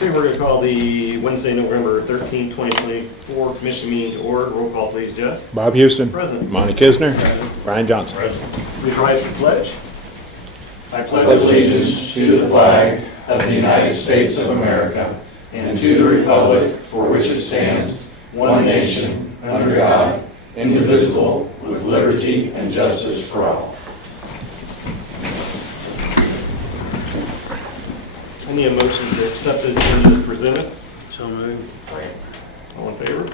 Okay, we're going to call the Wednesday, November 13, 2024 commission meeting to order. Roll call, please, Jeff. Bob Houston. Present. Monty Kisner. Brian Johnson. Please rise for pledge. I pledge allegiance to the flag of the United States of America and to the republic for which it stands, one nation, under God, indivisible, with liberty and justice for all. I need a motion to accept the agenda as presented. So moved. All in favor?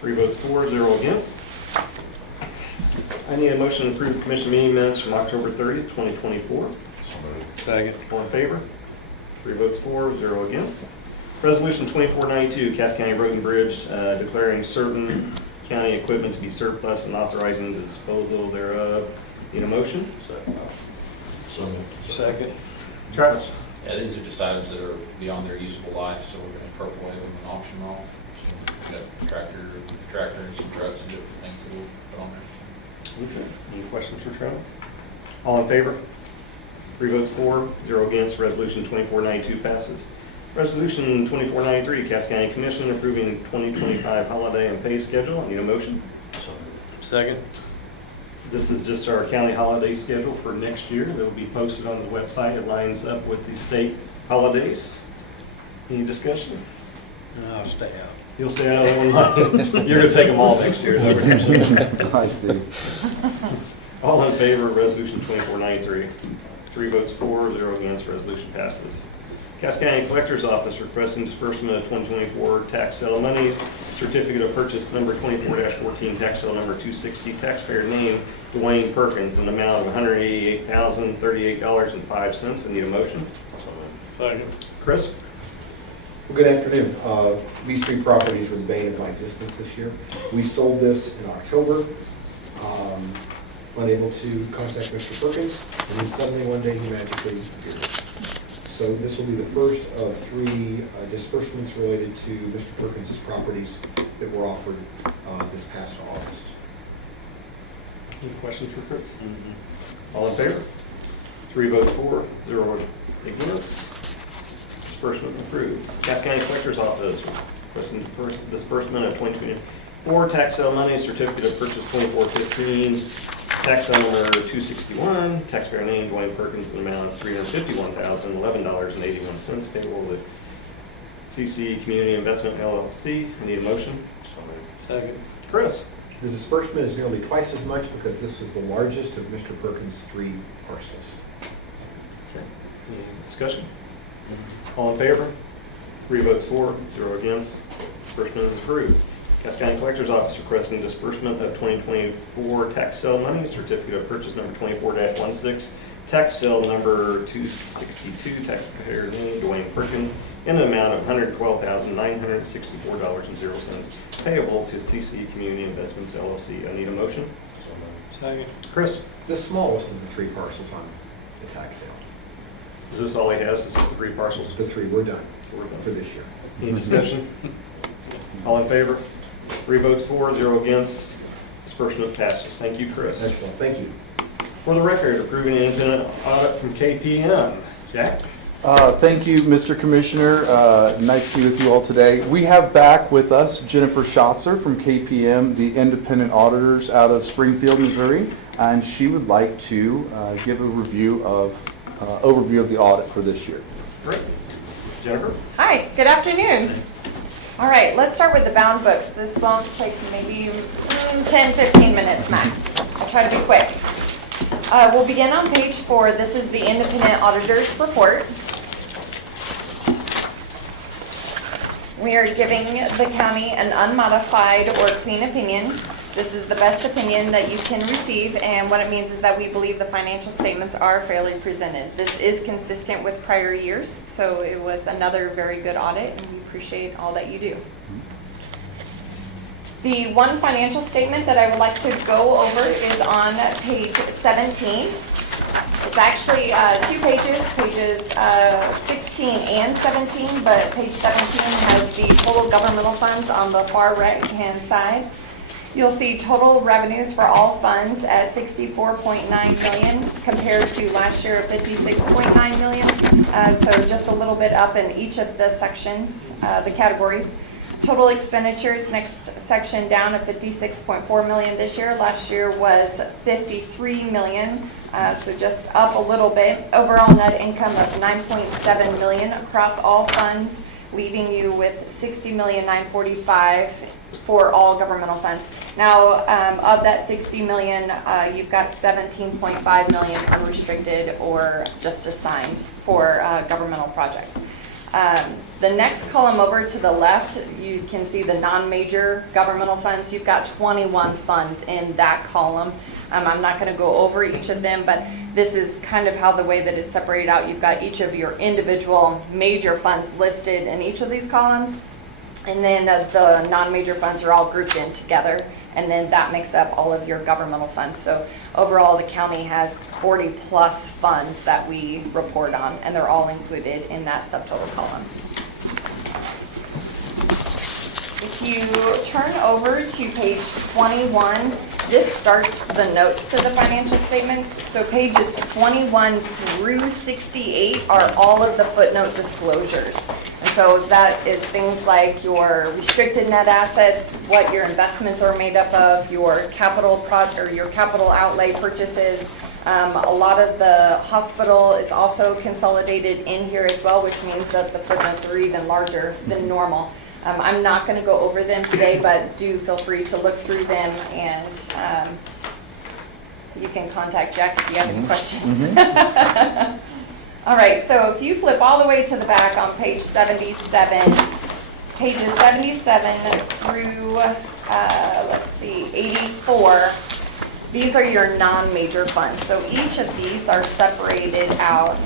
3 votes for, 0 against. I need a motion to approve commission meeting minutes from October 30th, 2024. Second. All in favor? 3 votes for, 0 against. Resolution 2492, Cass County Road and Bridge, declaring certain county equipment to be surplus and authorizing the disposal thereof. Need a motion? So moved. Second. Travis? Yeah, these are just items that are beyond their usable life, so we're going to appropriate them and auction off. So we've got tractors, and trucks, and different things that we'll put on there. Okay. Any questions for Travis? All in favor? 3 votes for, 0 against. Resolution 2492 passes. Resolution 2493, Cass County Commission approving 2025 holiday and pay schedule. I need a motion. Second. This is just our county holiday schedule for next year that will be posted on the website. It lines up with the state holidays. Any discussion? No, I'll stay out. You'll stay out of one. You're going to take them all next year. Is that what you're saying? I see. All in favor of Resolution 2493? 3 votes for, 0 against. Resolution passes. Cass County Collector's Office requesting disbursement of 2024 tax sale monies. Certificate of purchase number 24-14, tax sale number 260, taxpayer name Dwayne Perkins, an amount of $188,038.05. I need a motion. Second. Chris? Well, good afternoon. These 3 properties were the bane of my existence this year. We sold this in October, unable to contact Mr. Perkins, and then suddenly one day he magically appeared. So this will be the first of 3 disbursements related to Mr. Perkins' properties that were offered this past August. Any questions for Chris? All in favor? 3 votes for, 0 against. Disbursement approved. Cass County Collector's Office requesting disbursement of 2024 tax sale money, certificate of purchase 2415, tax sale number 261, taxpayer name Dwayne Perkins, an amount of $351,011.81 payable with CC Community Investment LLC. I need a motion. Second. Chris? The disbursement is nearly twice as much because this is the largest of Mr. Perkins' 3 parcels. Any discussion? All in favor? 3 votes for, 0 against. Disbursement is approved. Cass County Collector's Office requesting disbursement of 2024 tax sale money, certificate of purchase number 24-16, tax sale number 262, taxpayer name Dwayne Perkins, in an amount of $112,964.00, payable to CC Community Investments LLC. I need a motion. Second. Chris? The smallest of the 3 parcels on the tax sale. Is this all he has? This is the 3 parcels? The 3 were done So we're done. for this year. Any discussion? All in favor? 3 votes for, 0 against. Disbursement passes. Thank you, Chris. Excellent, thank you. For the record, approving an independent audit from KPM. Jack? Thank you, Mr. Commissioner. Nice to be with you all today. We have back with us Jennifer Schatzer from KPM, the independent auditors out of Springfield, Missouri, and she would like to give a overview of the audit for this year. Great. Jennifer? Hi, good afternoon. All right, let's start with the bound books. This won't take maybe 10, 15 minutes max. I'll try to be quick. We'll begin on page 4. This is the independent auditor's report. We are giving the county an unmodified or clean opinion. This is the best opinion that you can receive, and what it means is that we believe the financial statements are fairly presented. This is consistent with prior years, so it was another very good audit, and we appreciate all that you do. The one financial statement that I would like to go over is on page 17. It's actually 2 pages, pages 16 and 17, but page 17 has the total governmental funds on the far right-hand side. You'll see total revenues for all funds at 64.9 million compared to last year of 56.9 million. So just a little bit up in each of the sections, the categories. Total expenditures, next section down at 56.4 million this year. Last year was 53 million, so just up a little bit. Overall net income of 9.7 million across all funds, leaving you with 60,945,000 for all governmental funds. Now, of that 60 million, you've got 17.5 million unrestricted or just assigned for governmental projects. The next column over to the left, you can see the non-major governmental funds. You've got 21 funds in that column. I'm not going to go over each of them, but this is kind of how the way that it's separated out. You've got each of your individual major funds listed in each of these columns, and then the non-major funds are all grouped in together, and then that makes up all of your governmental funds. So overall, the county has 40 plus funds that we report on, and they're all included in that subtotal column. If you turn over to page 21, this starts the notes to the financial statements. So pages 21 through 68 are all of the footnote disclosures. And so that is things like your restricted net assets, what your investments are made up of, your capital or your capital outlay purchases. A lot of the hospital is also consolidated in here as well, which means that the footnotes are even larger than normal. I'm not going to go over them today, but do feel free to look through them, and you can contact Jack if you have any questions. All right, so if you flip all the way to the back on page 77, pages 77 through, 84, these are your non-major funds. So each of these are separated out.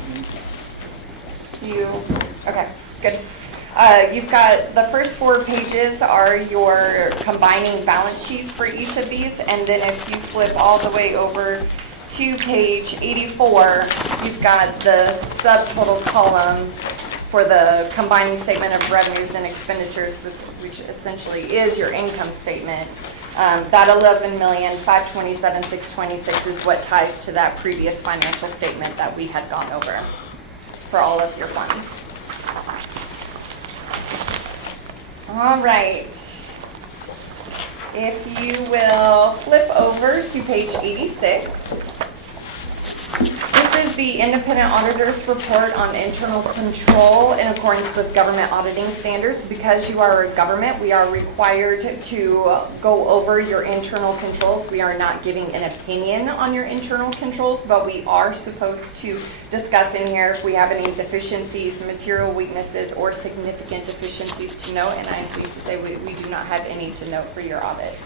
Okay, good. You've got the first 4 pages are your combining balance sheets for each of these, and then if you flip all the way over to page 84, you've got the subtotal column for the combining statement of revenues and expenditures, which essentially is your income statement. That 11,527,626 is what ties to that previous financial statement that we had gone over for all of your funds. All right, if you will flip over to page 86, this is the independent auditor's report on internal control in accordance with government auditing standards. Because you are a government, we are required to go over your internal controls. We are not giving an opinion on your internal controls, but we are supposed to discuss in here if we have any deficiencies, material weaknesses, or significant deficiencies to note, and I am pleased to say we do not have any to note for your audit.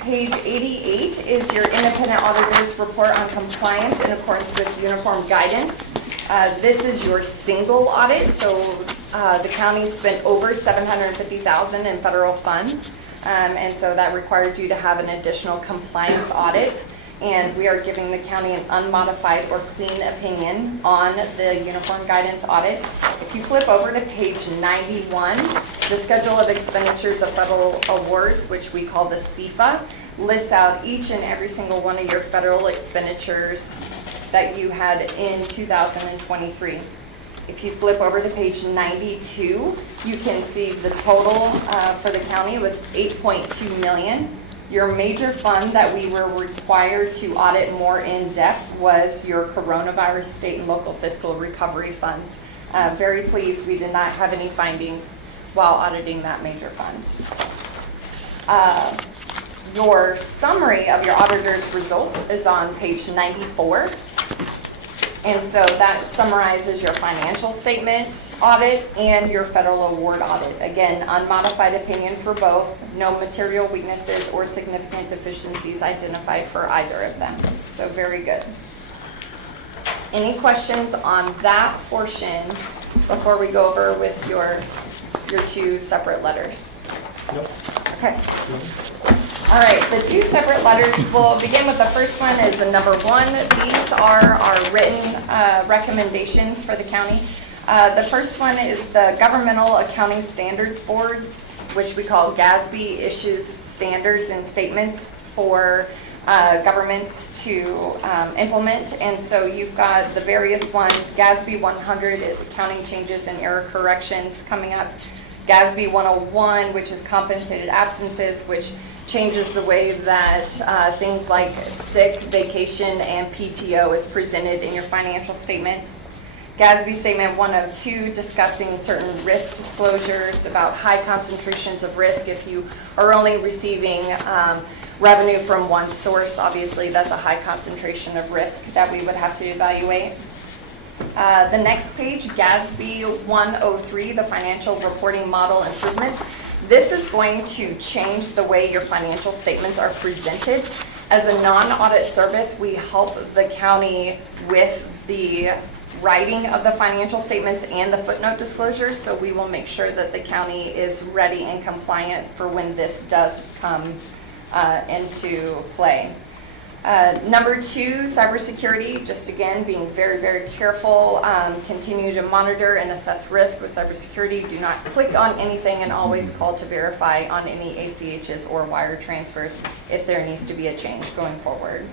Page 88 is your independent auditor's report on compliance in accordance with uniform guidance. This is your single audit, so the county spent over $750,000 in federal funds, and so that required you to have an additional compliance audit. And we are giving the county an unmodified or clean opinion on the uniform guidance audit. If you flip over to page 91, the schedule of expenditures of federal awards, which we call the CFA, lists out each and every single one of your federal expenditures that you had in 2023. If you flip over to page 92, you can see the total for the county was $8.2 million. Your major fund that we were required to audit more in depth was your coronavirus state and local fiscal recovery funds. Very pleased we did not have any findings while auditing that major fund. Your summary of your auditor's results is on page 94. And so that summarizes your financial statement audit and your federal award audit. Again, unmodified opinion for both, no material weaknesses or significant deficiencies identified for either of them. So very good. Any questions on that portion before we go over with your 2 separate letters? Nope. Okay. All right, the 2 separate letters, we'll begin with the first one is the number 1. These are our written recommendations for the county. The first one is the Governmental Accounting Standards Board. which we call GASB, issues standards and statements for governments to implement. And so you've got the various ones. GASB 100 is accounting changes and error corrections coming up. GASB 101, which is compensated absences, which changes the way that things like sick, vacation, and PTO is presented in your financial statements. GASB Statement 102, discussing certain risk disclosures about high concentrations of risk. If you are only receiving revenue from one source, obviously that's a high concentration of risk that we would have to evaluate. The next page, GASB 103, the financial reporting model improvements. This is going to change the way your financial statements are presented. As a non-audit service, we help the county with the writing of the financial statements and the footnote disclosures, so we will make sure that the county is ready and compliant for when this does come into play. Number 2, cybersecurity, just again, being very, very careful. Continue to monitor and assess risk with cybersecurity. Do not click on anything and always call to verify on any ACHs or wire transfers if there needs to be a change going forward.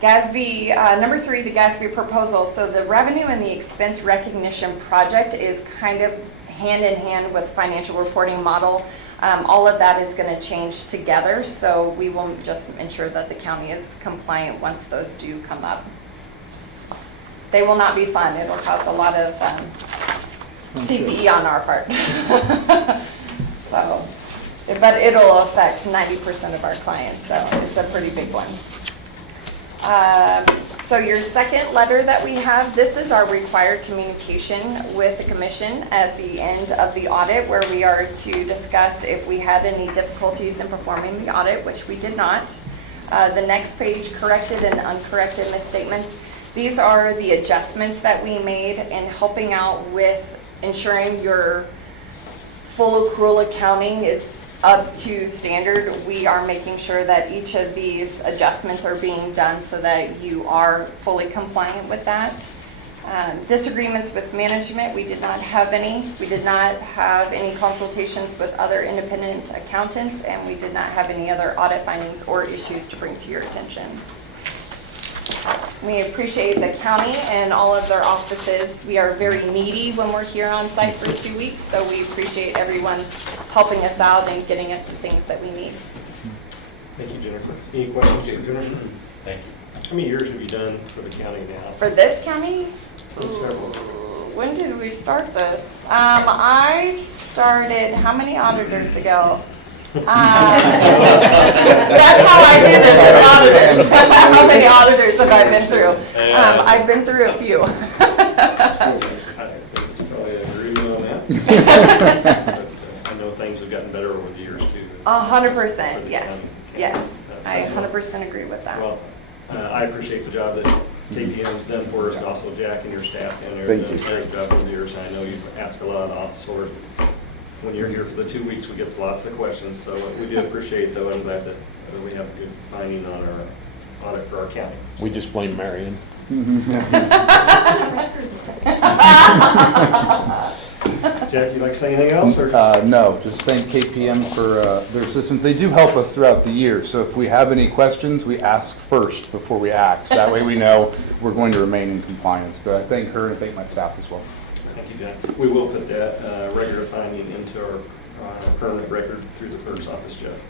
GASB, number 3, the GASB proposal. So the revenue and the expense recognition project is kind of hand in hand with financial reporting model. All of that is going to change together, so we will just ensure that the county is compliant once those do come up. They will not be fun. It'll cause a lot of CPE on our part. So, but it'll affect 90% of our clients, so it's a pretty big one. So your second letter that we have, this is our required communication with the commission at the end of the audit, where we are to discuss if we had any difficulties in performing the audit, which we did not. The next page, corrected and uncorrected misstatements. These are the adjustments that we made in helping out with ensuring your full accrual accounting is up to standard. We are making sure that each of these adjustments are being done so that you are fully compliant with that. Disagreements with management, we did not have any. We did not have any consultations with other independent accountants, and we did not have any other audit findings or issues to bring to your attention. We appreciate the county and all of their offices. We are very needy when we're here on site for 2 weeks, so we appreciate everyone helping us out and getting us the things that we need. Thank you, Jennifer. Any questions for Jennifer? Thank you. How many years have you done for the county now? For this county, Several. when did we start this? I started, how many auditors ago? That's how I do this as auditors. How many auditors have I been through? I've been through a few. I probably agree with you on that. But I know things have gotten better over the years too. 100%, yes, yes. I 100% agree with that. Well, I appreciate the job that KPM's done for us, and also Jack and your staff down there. Thank Done you. a great job over the years. I know you've asked a lot of the office holders. When you're here for the 2 weeks, we get lots of questions, so we do appreciate, though. I'm glad that we have a good finding on our audit for our county. We just blame Marion. Jack, you like to say anything else, or? No, just thank KPM for their assistance. They do help us throughout the year, so if we have any questions, we ask first before we act. That way we know we're going to remain in compliance. But I thank her and thank my staff as well. Thank you, Jack. We will put that regular finding into our permanent record through the clerk's office, Jeff.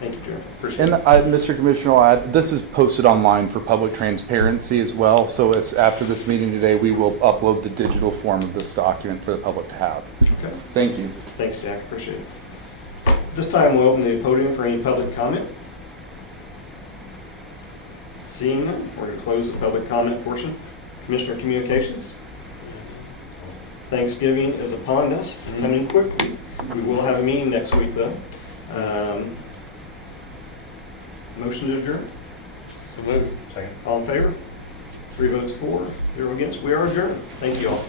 Thank you, Jennifer. Appreciate And it. Mr. Commissioner, I'll add, this is posted online for public transparency as well. So after this meeting today, we will upload the digital form of this document for the public to have. Okay. Thank you. Thanks, Jack. Appreciate it. This time, we'll open the podium for any public comment. Seeing none, we're going to close the public comment portion. Commissioner Communications. Thanksgiving is upon us. It's coming quickly. We will have a meeting next week, though. Motion to adjourn. Second. All in favor? 3 votes for, 0 against. We are adjourned. Thank you all.